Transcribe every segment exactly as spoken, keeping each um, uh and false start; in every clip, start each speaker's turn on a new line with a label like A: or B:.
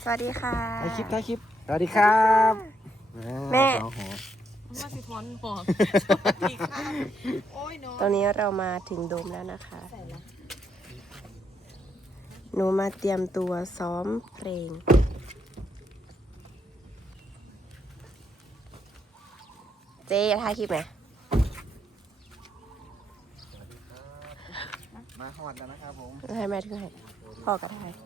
A: สวัสดีค่ะ
B: ถ่ายคลิปถ่ายคลิปสวัสดีครับ
A: แม่
C: มาสิทอนบอกสวัสดีค่ะโอ้ยน้อง
A: ตอนนี้เรามาถึงโดมแล้วนะคะ หนูมาเตรียมตัวซ้อมเพลง เจ๊ถ่ายคลิปไหม
B: มาฮอดแล้วนะครับผม
A: ให้แม่ถือให้พ่อกับถ่าย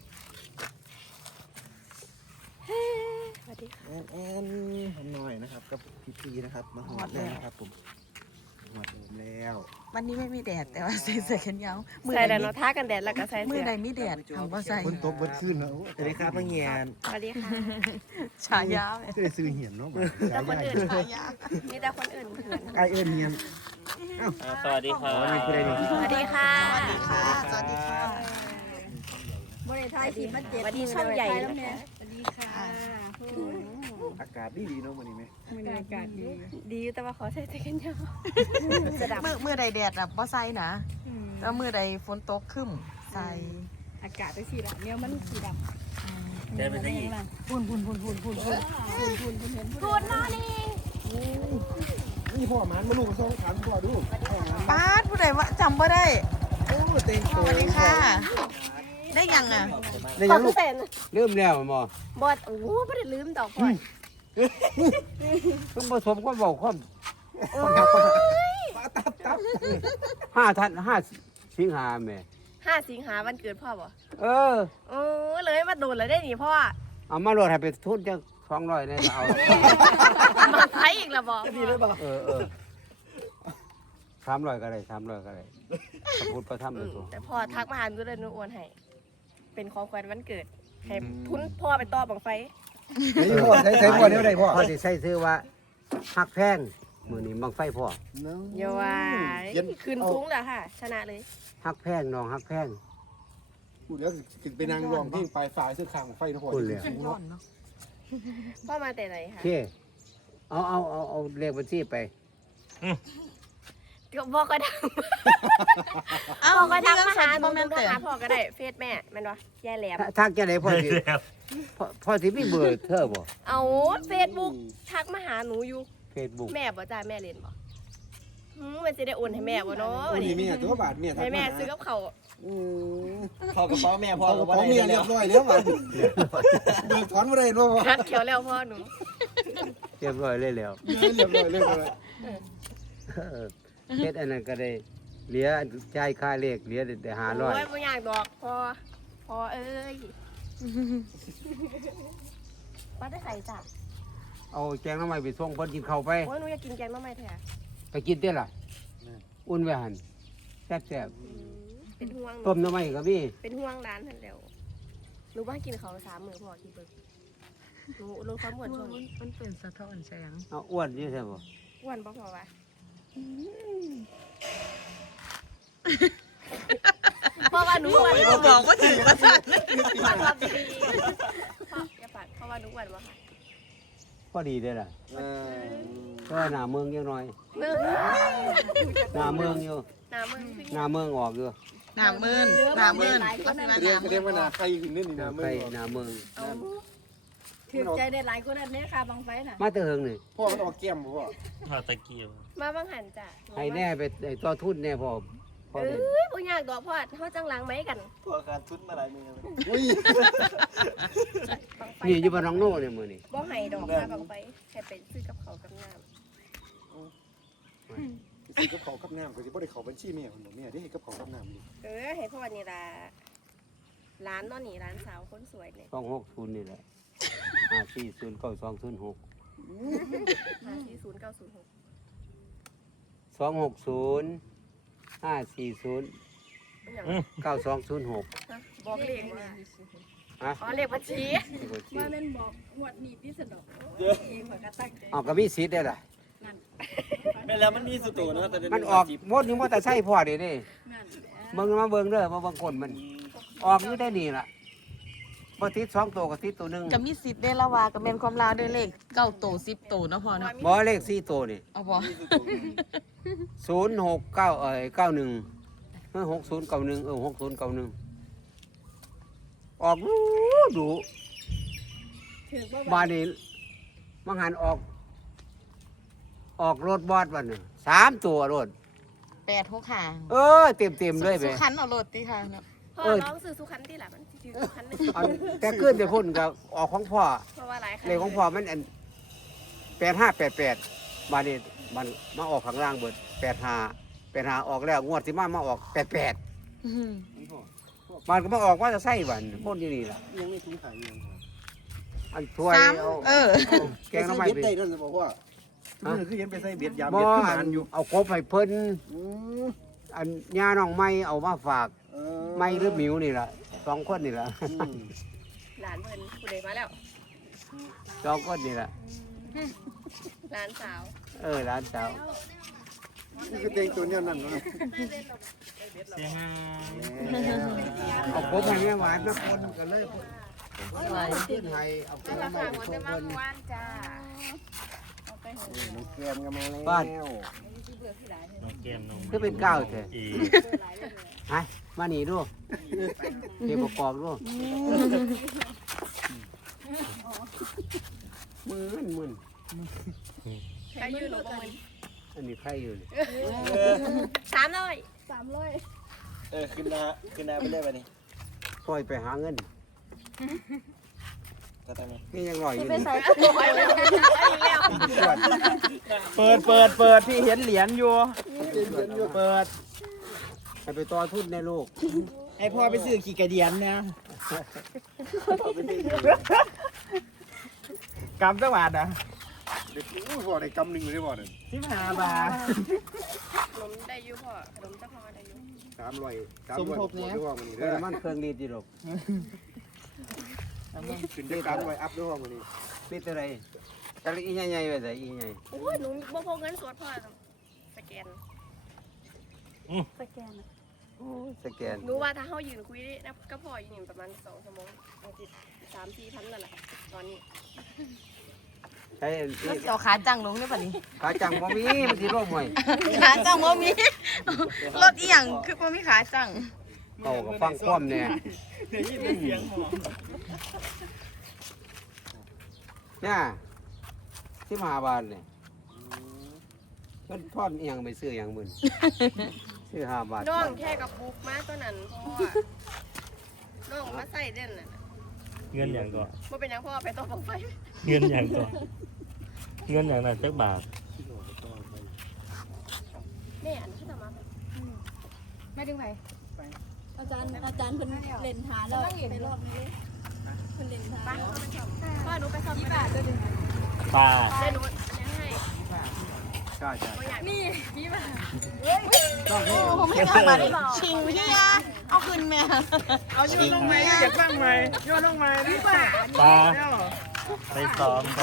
A: สวัสดีค่ะ
B: แอนแอนผมหน่อยนะครับกับพี่ปีนะครับมาฮอดแล้วนะครับผมฮอดผมแล้ว
C: วันนี้ไม่มีแดดแต่ว่าใส่เสื้อแขนยาว
A: ใส่แล้วเนาะท่ากันแดดแล้วก็ใส่
C: มื
A: เสื้
C: อ
A: อ
C: ใดมีแดดทำว่าใส่
B: ฝนตกเบิดขึ้นแล้วสวัสดีครับพ่อเงียน
A: สวัสดีค่ะ
C: ฉายาว
B: จะได้ซื้อเหียนเนาะ
A: แต่คนอื่น
C: ฉายาว
A: มีแต่คนอื่นเพื่อน
B: ไอเอ็นเหียน
D: สวัสดีครับ
B: วันนี้คืออะไรนี่
A: สวัสดีค่ะ
C: สวัสดีค่ะสวัสดีค่ะ
E: บริษัทสีมันเจ็ด
A: สวัสดีช่องใหญ่นะคะ
E: สวัสดีค่ะ
B: อากาศดีดีเนาะวันนี้ไหม
E: อากาศดี
A: ดีแต่ว่าขอใส่เสื้อกันยาวจะดับ
C: มือมือใดแดดอ่ะบ่ใส่นะแล้วมือใดฝนตกขึ้นใส่
E: อากาศไปสีละเนี่ยมันสีดำ
D: เดินไปได้อีก
E: พุ่นพุ่นพุ่นพุ่นพุ่นพุ่นพุ่นพุ่นพุ่นเห็นพุ่น
A: กูดมอร์นิ่ง
B: นี่พ่อมันมาลูกมาส่งถามพ่อดูพ่อมัน
C: ป้าดผู้ใดว่าจำบ่ได้
B: โอ้เต็ม
C: ส
B: ตัว
C: วัสดีค่ะ ได้ยังอ่ะ
B: ได้
A: ขอ
B: ยัง
A: เป
B: ลู
A: อก ร์เซ็นต์
F: ลืมแล้วบ่
A: บอดโอ้โหไม่ได้ลืมดอกพ่อย
F: เพิ่งผสมก็บอกความ
B: ตับตับ
F: ห้าทันห้าสิงหาแม่
A: ห้าสิงหาวันเกิดพ่อบ่
F: เออ
A: โอ้เลยมาโดนเลยได้หนิพ่อ
F: เอามาโหลดให้ไปทุนจังสองร้อยได้ก็เอา
A: มาใช้อีกแล้วบ่
B: ดีเลยป่ะ
F: เออเออสามร้อยก็ได้สามร้อยก็ได้พระพุทธพระธรรมพ
A: อื
F: ระ
A: ม
F: สงฆ์
A: แต่พ่อทักมาหาหนูเลยหนูโอนให้เป็นของขวัญวันเกิดให้ทุนพ่อไปต่อบังไฟ
B: นี่พ่อใช้ใช้พ่อเนี่ยได้พ่อ
F: พ่อสิใส่ซื้อว่าฮักแพงมื้อนี้บังไฟพ่อ
A: เยาว่าคืนฟุ้งแล้วค่ะ ชนะเลย
F: ฮักแพงน้องฮักแพง
B: พูดแล้วถึงไปนั่งรองที่ปลายฝ่ายเสื้อขางไฟนะพ่อ
F: พูดเลย
C: ร้อนเนาะ
A: พ่อมาแต่ไหน
F: โอ
A: คะ
F: เคเอาเอาเอาเอาเลขบัญชีไป
A: ก็พ่อก็ดัง
C: เอ้า
A: พ่อก็ทักมาหาห
C: โม
A: นู
C: เม
A: ห
C: น
A: นู
C: ต์
A: ก็
C: เต๋
A: หาพ่อก็ได้เฟซแม่แม่นบ่แย่แหลม
F: ทักจังได๋พ่อสิพ่อพ่อสิมีเบอร์เธอบ่
A: เอาเฟซบุ๊กทักมาหาหนูอยู่
F: Facebook
A: แม่บ่จ้าแม่เล่นบ่หืมมันจะได้โอนให้แม่บ่เนาะ
B: โอ้
A: วัน
B: นี่
A: นี้
B: แม่ตัวบาทแม่ทัก
A: ให้
B: มา
A: แม่ซื้อกับเขาว
B: อืม
D: เข้ากระเป๋าแม่พ่อ
B: พอ
D: ก็
B: กับ
D: ว่า
B: พ่อ
D: ได้
B: เมีย
D: แล้
B: เรียว บร้อยแล้วบาทเดินถอนมาได้บ่พ่อ
A: คัดเขียวแล้วพ่อหนู
F: เรียบร้อยเลยแล้ว
B: เรียบร้อยเรียบร้อย
F: เออเฮ็ดอันนั้นก็ได้เหลือจ่ายค่าเลขเหลือแต่ห้าร้อย
A: โอ้ยบ่อยากดอกพ่อพ่อเอ้ยว่าได้ใส่จ้ะ
F: เอาแจงน้ำใหม่ไปส่งเพิ่นกินข้าวไป
A: โอ้ยหนูอยากกินแกงหน้ำไม้แท้
F: ไปกินเด้อล่ะอุ่นไว้หั่นแซ่บ
A: อืมเป็นห่วง
F: ๆต้มน้ำใหม่ก็มี
A: เป็นห่วงร้านทันแล้วหนูว่ากินเขาวสามมื้อพอกินเบิ่งหนูลดความอ้วนช่วงนี้
C: มันเป็นสะท้อนแสง
F: เอาอ้วนอยู่ใช่บ่
A: อ้วนบ่พอวะเพราะว่าหนูอ้วน
C: บ่บอกว่าถือว่าสั่น
A: พ่อรับดีพ่ออย่าปัดเพราะว่าหนูอ้วนบ่ค่ะ
F: พอดีเด้อล่ะ
B: เออ
F: ก็หน้าเมืองยังน้อย
A: เนื้อ
F: หน้าเมืองอยู่
A: หน้ามึงคือ
F: หน้าเมืองออกอยู่
C: หน้ามื่นหน้ามื่นก็สิมาห
B: เรีย
C: น้าก
B: เรียกว่านาใครขึ้นนี่นี่นะ
F: ไปหน้าเมือง
A: เอา
E: ถือใจได้หลายคนอันนี้ค่ะบางไฟน่ะ
F: มาแต่เฮิงนี่
B: พ่อมันออกแก้มบ่พ่อ
D: ทอดตะเกียบ
A: มาบางหันจ้ะ
F: ให้แน่ไปไอ้ต่อทุนแน่พอพอ
A: เอ้
F: ได้
A: ยบ่อยากดอกพ่อเฮาจังหลังไหมกัน
D: พวกการทุนมาหลายมือ
B: อุ้ย
A: บางไฟ
F: นี่อยู่บ้านน้องโน่เนี่ยมื้อนี้
A: บ่ให้ดอกค่ะบางไฟแค่ไปซื้อกับเขาวกับน้ำ
B: สิกับเขากับน้ำก็สิบ่ได้เขาบัญชีแม่คนบ่แม่ได้ให้กับเขากับน้ำดิ
A: เออให้พ่อนี่ล่ะร้านเนอนนี่ร้านสาวคนสวยเนี่ย
F: สองหกศูนย์นี่แหละห้าสี่ศูนย์เก้าสองศูนย์หก
A: ห้าสี่ศูนย์เก้าศูนย์หก
F: สองหกศูนย์ห้าสี่ศูนย์
A: อย่าง
F: เก้าสองศูนย์หก
A: บอกเลขว่า
F: ฮะ
A: อ๋อเลขบัญชี
E: ว่าแม่นบอกงวดนี้ที่สะดอกเองข่อยก็ตั้งใจ
F: เอาก็มีสิทธิ์ได้ล่ะ
E: นั่น
D: ไม่แล้วมันมีสตูเนาะแต่เดี๋ยว
F: มันออกหมดนี่มอเตอร์ไซค์พ่อเด้นี่
E: นั่น
F: เบิ่งมาเบิ่งเด้อมาเบิ่งคนมัน ออกอยู่ได้นี่ล่ะบ่ติดสองตัวก็ติดตัวหนึง
C: ก็มีสิทธิ์ได้ละว่าก็เป็นความลาวด้วยเลขเก้าโตสิบโตเนาะพ่อเนาะ
F: บ่เลขสี่ตัวนี่
C: เอาบ่
F: ศูนย์หกเก้าเอ้ยเก้าหนึ่งเออหกศูนย์เก้าหนึ่งเออหกศูนย์เก้าหนึ่งออกดูดู
E: ถือว่า
F: บาดนี้มังหันออก ออกรถบอดวันหนึ่งสามตัวรถ
C: แปดหกห้า
F: เออเต็มเต็มๆเลยไป
C: สุขันเอารถติค่ะเนาะ
A: พ่อ
F: เออ
A: ร้องซื้อสุขันที่หละมันซื้อสุขันหนึ่ง
F: อันแต่ขึ้นแต่พุ่นกับออกของพ่อ
A: เพราะว่าหลายคัน
F: เลยของพ่อมันอันแปดห้าแปดแปดบาดนี้มันมาออกข้างล่างเบิดแปดห้าแปดห้าออกแล้วงวดที่มามาออกแปดแปดมันก็มาออกว่าจะไส้บันพ่นอยู่นี่ล่ะ
B: ยังไม่ทิ้งขายยัง
F: อันถ้วย
C: สาม
F: เอา
C: เออ
F: เอาแกงน้ำไม้
B: เบ็ด
F: ไป
B: ได้ด้วยจะบอกว่านี่คือเห็นไปใส่เบ็ดยาม
F: บ่
B: เบ็ดขึ้น
F: อั
B: มาน อยู่
F: เอาครบให้เพิ่น
B: อืม
F: อันย่าน้องไม้เอามาฝาก
B: เออ
F: ไม้หรือหมิวนี่ล่ะสองคนนี่ล่ะ
B: อืม
A: หลานเพิ่นผู้ใดมาแล้ว
F: สองคนนี่ล่ะ
A: หลานสาว
F: เออร้านสาว
B: นี่คือเต็งตัวเนี้ยนั่นเนาะ
D: เสียงอ่ะ
F: เอาครบให้แม่หวานนะคนกันเลย
C: สวย
F: ขึ้นให้เอาครบ
A: รา
F: ให้
A: คาหัว
F: ส่
A: จะ
F: ง
A: มา
F: เพิ่น
A: เมื่อวานจ้า
B: น้องแกมกันมาแล้ว
F: บ้าน
D: น้องแก้มน้อง
F: คือเป็นก้าวเถอะ
D: อี
F: ฮะมานี่ดูเทประกอบดูมือมันมึน
A: ใครยืนหนูประมาณ
F: อันนี้ใครอยู่นี่
A: สามร้อย
E: สามร้อย
D: เออขึ้นนาขึ้นนาไปเลยไปนี่
F: ปล่อยไปหาเงิน
D: ก็ตามนี้
F: นี่ยังรอยอยู่
A: ไม่
F: นี่
A: ใส่กระเป๋าเลยแล้ว
D: เปิดเปิดเปิดพี่เห็นเหรียญอยู่เปิด
F: ให้ไปต่อทุนในลูก
D: ให้พ่อไปซื้อขี่กระเดียนนะกำจังหวัดอ่ะ
B: เด็กอู้บ่ได้กำหนึ่งเลยบ่เนี่ย
D: สิบห้าบาท
A: ขนมได้อยู่พ่อขนมเจ้าพ่อได้อยู่
B: สามร้อยสามร้อยกว่าด้วยว่ามันนี่
F: เอ
B: เด้
F: อ
B: อ
F: มันเครื่องรีดอยู่หรอก
B: ขึ้นได้สามร้อยอัพด้วยว่ามันนี่
F: รีดอะไรจักรอีใหญ่ๆไปใส่อีใหญ่
A: โอ้ยหนูบ่พกเงินสดพ่อสแกน
E: สแกน
F: โอ้ยสแกน
A: หนูว่าถ้าเฮายืนคุยได้ก็พออยู่นี่ประมาณสองชั่วโมงบางทีสามสี่พันนั่นแหละตอนนี้
F: ใช้
C: แล้วสิเอาขาจังลงได้ป่ะนี่
F: ขาจังบ่มีมันสิร่มไว้
C: ขาจังบ่มีรถอีหยังคือบ่มีขาจัง
F: เขาก็ฟังความแน่
D: เดี๋ยวยินแต่เสียงหอม
F: เนี่ยสิบห้าบาทเนี่ยเพิ่นทอนอีหยังไปซื้อหยังมึนซื้อห้าบาท
A: น้องแค่กับบุ๊กมาตัวนั้นพ่อน้องมาใส่เด่นน่ะ
D: เงินอย่างก่อน
A: บ่เป็นหยังพ่อไปต้องบังไฟ
D: เงินอย่างก่อนเงินอย่างนั้นจักบาท
A: แม่อันที่ทำมา
C: ไม่ถึงไหน
E: อาจารย์อาจารย์เพิ่นเล่นหาแล้วไปรอบนี้เพิ่นเล่นหา
A: ป้า
E: แล้ว
A: เขาไปสอบพ่อหนูไปสอบที่
E: บา
A: บ้าน
E: ทก็ถึง
D: ปลา
A: เดี๋ยวหนูยังให้
F: ใช่ใช่
A: บ่อยาก
E: นี่พี่บาท
C: ผมไม่เอามาได้ชิงพี่ยาเอาขึ้นแม่
D: เอาโยนลงไหมอยากฟังไหมโยนลงไหมพี่ป่าปลาไปซ้อมกัน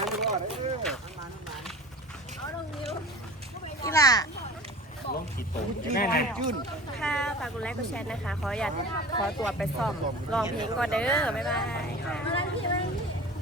C: อีหล่ะ
D: ลงขีดตรงแม่ไง
A: ค่ะฝากกดไลค์กดแชร์นะคะ ขออยากขอตัวไปสอบร้องเพลงก่อนเด้อ บ๊ายบาย